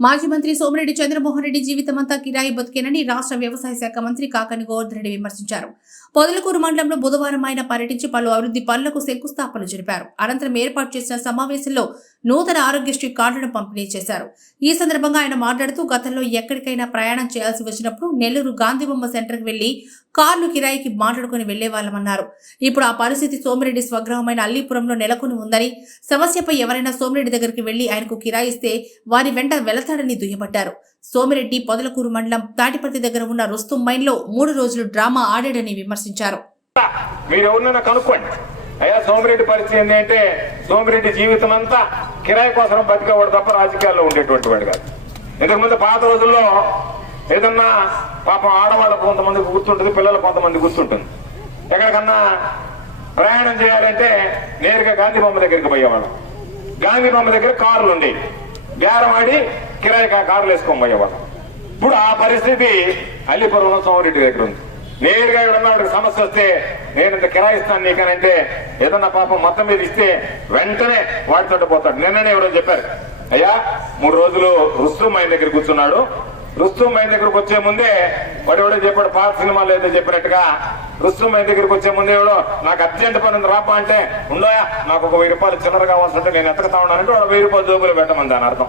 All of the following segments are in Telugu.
మాజీ మంత్రి సోమిరెడ్డి చంద్రమోహన్ రెడ్డి జీవితమంతా కిరాయి బతికేనని రాష్ట్ర వ్యవసాయ శాఖ మంత్రి కాకని గోవర్ధన్ రెడ్డి విమర్శించారు. పొదలకూరు మండలంలో బుధవారం ఆయన పర్యటించి పలు అభివృద్ధి పనులకు శంకుస్థాపన జరిపారు. అనంతరం ఏర్పాటు చేసిన సమావేశంలో నూతన ఆరోగ్యశ్రీ కార్డును పంపిణీ చేశారు. ఈ సందర్భంగా ఆయన మాట్లాడుతూ గతంలో ఎక్కడికైనా ప్రయాణం చేయాల్సి వచ్చినప్పుడు నెల్లూరు గాంధీబొమ్మ సెంటర్కి వెళ్ళి కార్లు కిరాయికి మాట్లాడుకుని వెళ్ళేవాళ్ళమన్నారు ఇప్పుడు ఆ పరిస్థితి సోమిరెడ్డి స్వగ్రహమైన అల్లీపురంలో నెలకొని ఉందని సమస్యపై ఎవరైనా సోమిరెడ్డి దగ్గరికి వెళ్ళి ఆయనకు కిరాయిస్తే వారి వెంట వెళతాడని దుయ్యబట్టారు. సోమిరెడ్డి పొదలకూరు మండలం తాటిపర్తి దగ్గర ఉన్న రుస్తుం మైన్లో మూడు రోజులు డ్రామా ఆడాడని విమర్శించారు. మీరు ఎవరినైనా కనుక్కోండి. అయ్యా సోమిరెడ్డి పరిస్థితి ఏంటంటే సోమిరెడ్డి జీవితం అంతా కిరాయి కోసం బతికేవాడు తప్ప రాజకీయాల్లో ఉండేటువంటి వాడు కాదు. ఇంతకుముందు పాత రోజుల్లో ఏదన్నా పాపం ఆడవాళ్ళ కొంతమందికి గుర్తుంటుంది పిల్లలు కొంతమంది గుర్తుంటుంది. ఎక్కడికన్నా ప్రయాణం చేయాలంటే నేరుగా గాంధీ బొమ్మ దగ్గరికి పోయేవాళ్ళం. గాంధీ బొమ్మ దగ్గర కార్లు ఉండేవి. బేరమాడి కిరాయికి కిరాయి కార్లు వేసుకొని పోయేవాళ్ళం. ఇప్పుడు ఆ పరిస్థితి అల్లిపురంలో సోమిరెడ్డి దగ్గర ఉంది. నేరుగా ఎవడన్నా సమస్య వస్తే నేను ఇంత కిరాయిస్తాను నీకనంటే ఏదన్నా పాపం మొత్తం మీద ఇస్తే వెంటనే వాడితో పోతాడు. నిన్ననే ఎవరో చెప్పారు. అయ్యా మూడు రోజులు రుస్తు ఆయన దగ్గర కూర్చున్నాడు. రుస్తుం ఆయన దగ్గరకు వచ్చే ముందే వాడు ఎవడో చెప్పాడు పాత సినిమాలో ఏదో చెప్పినట్టుగా రుస్తుం ఆయన దగ్గరకు వచ్చే ముందే ఎవడో నాకు అర్జెంట్ పని ఉంది రాపా అంటే ఉండయా నాకు ఒక వెయ్యి రూపాయలు చిల్లర కావాల్సి ఉంటే నేను ఎత్తకతా ఉన్నానంటే వాడు వెయ్యి రూపాయలు జోబులు పెట్టమని దాని అర్థం.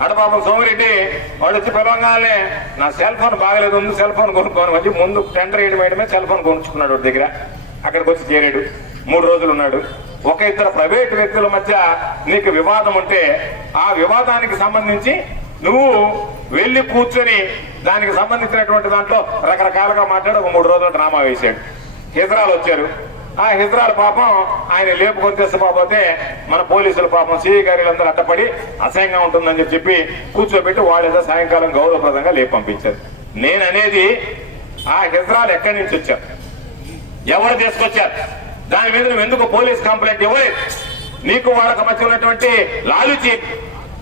అడపాప సోమిరెడ్డి వాడు వచ్చి పిలవగానే నా సెల్ ఫోన్ బాగలేదు ఉంది సెల్ ఫోన్ కొనుక్కోను వచ్చి ముందు టెండర్ వేయడం వేయడమే సెల్ ఫోన్ కొనుక్కున్నాడు వాడి దగ్గర. అక్కడికి వచ్చి చేరాడు. మూడు రోజులు ఉన్నాడు. ఒక ఇద్దరు ప్రైవేట్ వ్యక్తుల మధ్య నీకు వివాదం ఉంటే ఆ వివాదానికి సంబంధించి నువ్వు వెళ్ళి కూర్చొని దానికి సంబంధించినటువంటి దాంట్లో రకరకాలుగా మాట్లాడి ఒక మూడు రోజులు డ్రామా వేశాడు. హిజరాలు వచ్చారు. ఆ హిజ్రాల పాపం ఆయన లేపుకొని తెస్తపోతే మన పోలీసులు పాపం సిఐ గారులందరూ అడ్డపడి అసహ్యంగా ఉంటుందని చెప్పి కూర్చోబెట్టి వాళ్ళేదో సాయంకాలం గౌరవప్రదంగా లేపు పంపించారు. నేను అనేది ఆ హిజ్రాలు ఎక్కడి నుంచి వచ్చారు? ఎవరు తీసుకొచ్చారు? దాని మీద నువ్వు ఎందుకు పోలీస్ కంప్లైంట్ ఇవ్వలేదు? నీకు వాళ్ళకి మధ్య ఉన్నటువంటి లాలుచి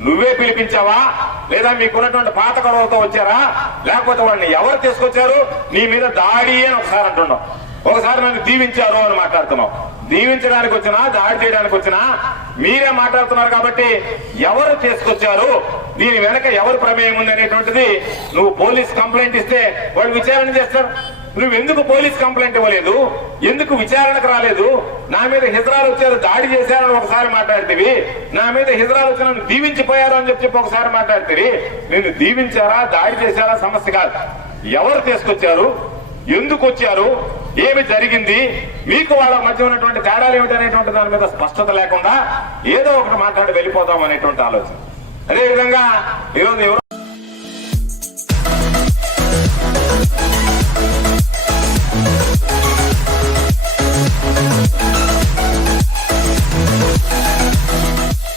నువ్వే పిలిపించావా? లేదా మీకున్నటువంటి పాత గొడవతో వచ్చారా? లేకపోతే వాళ్ళని ఎవరు తీసుకొచ్చారు? నీ మీద దాడి అని ఒకసారి అంటున్నావు. ఒకసారి నన్ను దీవించారు అని మాట్లాడుతున్నావు. దీవించడానికి వచ్చినా దాడి చేయడానికి వచ్చినా మీరే మాట్లాడుతున్నారు కాబట్టి ఎవరు తీసుకొచ్చారు? దీని వెనక ఎవరు ప్రమేయం ఉంది అనేటువంటిది నువ్వు పోలీస్ కంప్లైంట్ ఇస్తే వాళ్ళు విచారణ చేస్తారు. నువ్వు ఎందుకు పోలీస్ కంప్లైంట్ ఇవ్వలేదు? ఎందుకు విచారణకు రాలేదు? నా మీద హిజరాలు వచ్చారు దాడి చేశారని ఒకసారి మాట్లాడితేవి. నా మీద హిజరాలు వచ్చి నన్ను దీవించిపోయారు అని చెప్పి చెప్పి ఒకసారి మాట్లాడితే నేను దీవించారా దాడి చేశారా సమస్య కాదు. ఎవరు తీసుకొచ్చారు? ఎందుకు వచ్చారు? ఏమి జరిగింది? మీకు వాళ్ళ మధ్య ఉన్నటువంటి తేడాలు ఏమిటి అనేటువంటి దాని మీద స్పష్టత లేకుండా ఏదో ఒకటి మాట్లాడి వెళ్ళిపోతాం అనేటువంటి ఆలోచన. అదేవిధంగా ఈరోజు ఎవరో